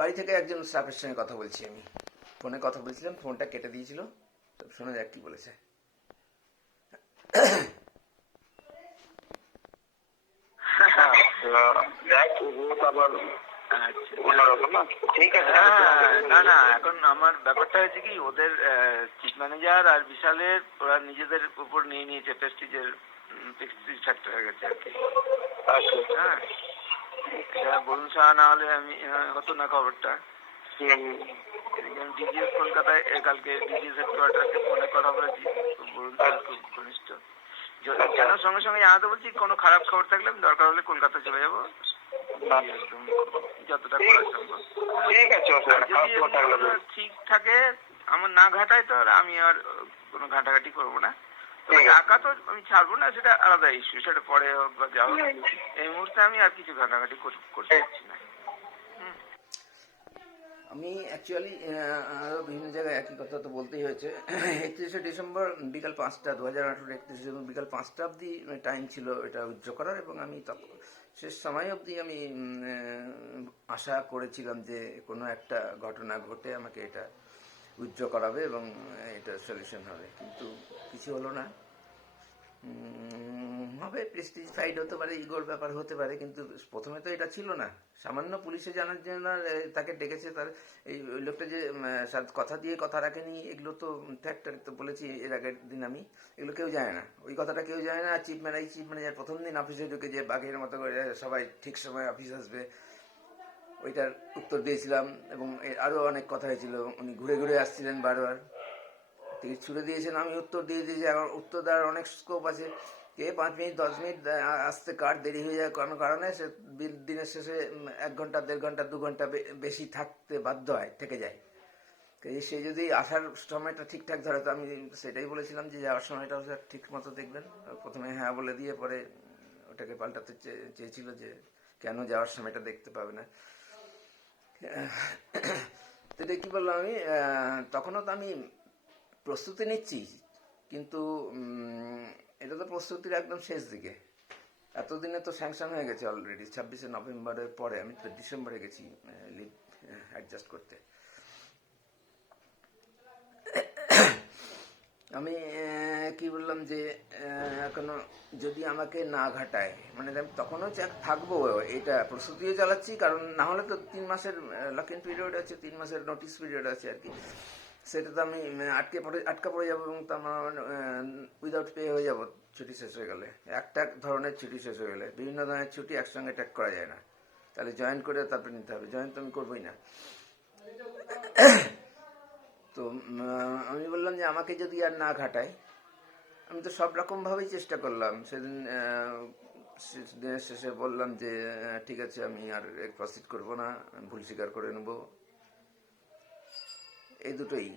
বাড়ি থেকে একজন স্টাফের সঙ্গে কথা বলছি আমি। ফোনে কথা বলছিলাম, ফোনটা কেটে দিয়েছিল। তো শোনা যাক কি বলেছে। দেখ ও তো আবার অন্যরকম না। ঠিক আছে, না না, এখন আমার ব্যাপারটা হয়েছে কি, ওদের চিফ ম্যানেজার আর বিশালের ওরা নিজেদের উপর নিয়ে নিয়েছে প্রেস্টিজের ফ্যাক্টর হয়ে গেছে আর কি। হ্যাঁ, এটা বরুণ সাহা না হলে আমি হতো না খবরটা। ডিজিএস কলকাতায় কালকে ডিজিএস হেডকোয়ার্টারকে ফোনে কথা বলেছি, বরুণ সাহা খুব ঘনিষ্ঠ। কেন সঙ্গে সঙ্গে জানাতে বলছি, কোনো খারাপ খবর থাকলে আমি দরকার হলে কলকাতা চলে যাবো, একদম যতটা করা সম্ভব। যদি ঠিক থাকে, আমার না ঘাটায় তো আমি আর কোনো ঘাটাঘাটি করবো না। টাকা তো আমি ছাড়বো না, সেটা আলাদা ইস্যু, সেটা পরে হোক বা যা হোক। এই মুহূর্তে আমি আর কিছু ঘাটাঘাটি করতে পারছি না। আমি অ্যাকচুয়ালি আরও বিভিন্ন জায়গায় একই কথা তো বলতেই হয়েছে। 31শে ডিসেম্বর বিকাল 5টা, 2018 31শে ডিসেম্বর বিকাল 5টা অবধি টাইম ছিল এটা উইথড্র করার, এবং আমি তখন শেষ সময় অবধি আমি আশা করেছিলাম যে কোনো একটা ঘটনা ঘটে আমাকে এটা উইথড্র করাবে এবং এটা সলিউশন হবে, কিন্তু কিছু হলো না। হবে প্রেস্টিজ ফাইট হতে পারে, ইগোর ব্যাপার হতে পারে, কিন্তু প্রথমে তো এটা ছিল না। সামান্য পুলিশে জানার জন্য তাকে ডেকেছে, তার এই লোকটা যে কথা দিয়ে কথা রাখেনি, এগুলো তো ফ্যাক্টর তো বলেছি এর আগের দিন আমি। এগুলো কেউ জানে না, ওই কথাটা কেউ জানে না। চিফ ম্যানেজার প্রথম দিন অফিসে ঢুকে যে বাঘের মতো করে সবাই ঠিক সময় অফিস আসবে, ওইটার উত্তর দিয়েছিলাম। এবং আরও অনেক কথা হয়েছিল, উনি ঘুরে ঘুরে আসছিলেন বারবার, টিকিট ছুড়ে দিয়েছেন, আমি উত্তর দিয়ে দিয়েছি। এখন উত্তর দেওয়ার অনেক স্কোপ আছে। কে 5 মিনিট 10 মিনিট আসতে কার দেরি হয়ে যায় কোনো কারণে, সে দিনের শেষে 1 ঘন্টা 1.5 ঘন্টা 2 ঘন্টা বেশি থাকতে বাধ্য হয়, থেকে যায়। সে যদি আসার সময়টা ঠিকঠাক ধরে, তো আমি সেটাই বলেছিলাম যে যাওয়ার সময়টা ঠিক মতো দেখবেন। প্রথমে হ্যাঁ বলে দিয়ে পরে ওটাকে পাল্টাতে চেয়েছিল যে কেন যাওয়ার সময়টা দেখতে পাবে না। তো এটা কী বললাম আমি, তখনও তো আমি প্রস্তুতি নিচ্ছি, কিন্তু এটা তো প্রস্তুতির একদম শেষ দিকে। এতদিনে তো স্যাংশন হয়ে গেছে অলরেডি। 26শে নভেম্বরের পরে আমি তো ডিসেম্বরে গেছি লিভ অ্যাডজাস্ট করতে। আমি কি বললাম যে এখনো যদি আমাকে না ঘাটায়, মানে আমি তখনও থাকবো, এটা প্রস্তুতিও চালাচ্ছি, কারণ না হলে তো 3 মাসের লক ইন পিরিয়ড আছে, 3 মাসের নোটিস পিরিয়ড আছে আর কি। সেটা তো আমি আটকা পড়ে যাবো, এবং তো আমার উইদাউট পে হয়ে যাবো ছুটি শেষ হয়ে গেলে। একটা ধরনের ছুটি শেষ হয়ে গেলে বিভিন্ন ধরনের ছুটি একসঙ্গে ট্যাগ করা যায় না, তাহলে জয়েন করে তারপরে নিতে হবে। জয়েন তো আমি করবোই না। তো আমি বললাম যে আমাকে যদি আর না ঘাটায়, আমি তো সব রকমভাবেই চেষ্টা করলাম। সেদিন দিনের শেষে বললাম যে ঠিক আছে, আমি আর প্রসিড করবো না, ভুল স্বীকার করে নেবো, এই দুটোই।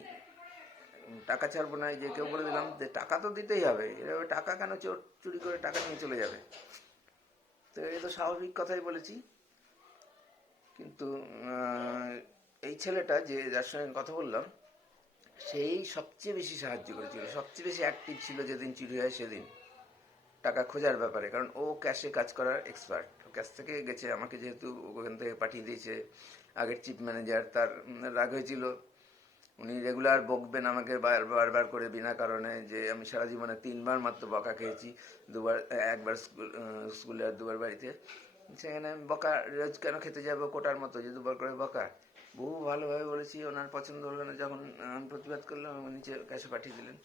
টাকা ছাড়বো না, যে কেউ বলে দিলাম যে টাকা তো দিতেই হবে, এভাবে টাকা কেন চুরি করে টাকা নিয়ে চলে যাবে। তো এই তো স্বাভাবিক কথাই বলেছি। কিন্তু এই ছেলেটা যে যার সঙ্গে কথা বললাম, সেই সবচেয়ে বেশি সাহায্য করেছিল, সবচেয়ে বেশি অ্যাক্টিভ ছিল যেদিন চুরি হয় সেদিন, টাকা খোঁজার ব্যাপারে। কারণ ও ক্যাশে কাজ করার এক্সপার্ট, ক্যাশ থেকে গেছে। আমাকে যেহেতু ওখান থেকে পাঠিয়ে দিয়েছে আগের চিফ ম্যানেজার, তার রাগ হয়েছিল। উনি রেগুলার বকবেন আমাকে বারবার করে বিনা কারণে, যে আমি সারা জীবনে 3বার মাত্র বকা খেয়েছি, 2বার, একবার স্কুলে আর 2বার বাড়িতে। সেখানে বকা রোজ কেন খেতে যাবো কোটার মতো, যে 2বার করে বকা। বহু ভালোভাবে বলেছি, ওনার পছন্দ হলো না যখন আমি প্রতিবাদ করলাম, নিচে ক্যাশে পাঠিয়ে দিলেন।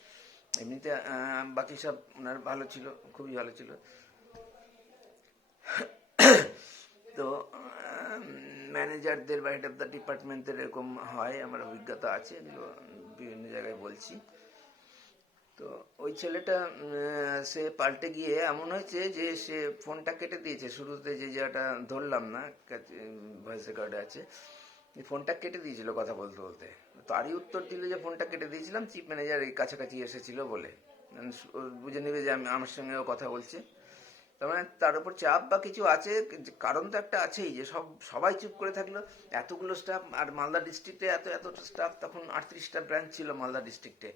এমনিতে বাকি সব ওনার ভালো ছিল, খুবই ভালো ছিল। তো ম্যানেজারদের বা হেড অফ দ্য ডিপার্টমেন্টের এরকম হয়, আমার অভিজ্ঞতা আছে, এগুলো বিভিন্ন জায়গায় বলছি। তো ওই ছেলেটা সে পাল্টে গিয়ে এমন হয়েছে যে সে ফোনটা কেটে দিয়েছে। শুরুতে যে জায়গাটা ধরলাম না, ভয়েস রেকর্ডে আছে, ফোনটা কেটে দিয়েছিল কথা বলতে বলতে। তারই উত্তর দিল যে ফোনটা কেটে দিয়েছিলাম, চিফ ম্যানেজার এই কাছাকাছি এসেছিল বলে। বুঝে নেবে যে আমি আমার সঙ্গেও কথা বলছে, তার মানে তার উপর চাপ বা কিছু আছে, কারণ তো একটা আছেই। যে সবাই চুপ করে থাকলো, এতগুলো স্টাফ, আর মালদা ডিস্ট্রিক্টে এত স্টাফ, তখন 38টা ব্রাঞ্চ ছিল মালদা ডিস্ট্রিক্টে।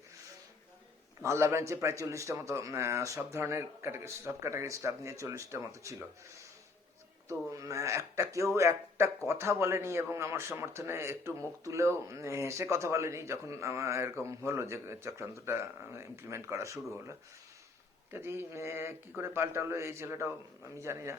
মালদা ব্রাঞ্চে প্রায় 40টা মতো সব ধরনের সব ক্যাটাগরির স্টাফ নিয়ে 40টা মতো ছিল। তো কেউ একটা কথা বলেনি এবং আমার সমর্থনে একটু মুখ তুলেও হেসে কথা বলেনি যখন আমার এরকম হলো যে চক্রান্তটা ইমপ্লিমেন্ট করা শুরু হলো। কাজেই কী করে পাল্টালো এই ছেলেটাও আমি জানি না।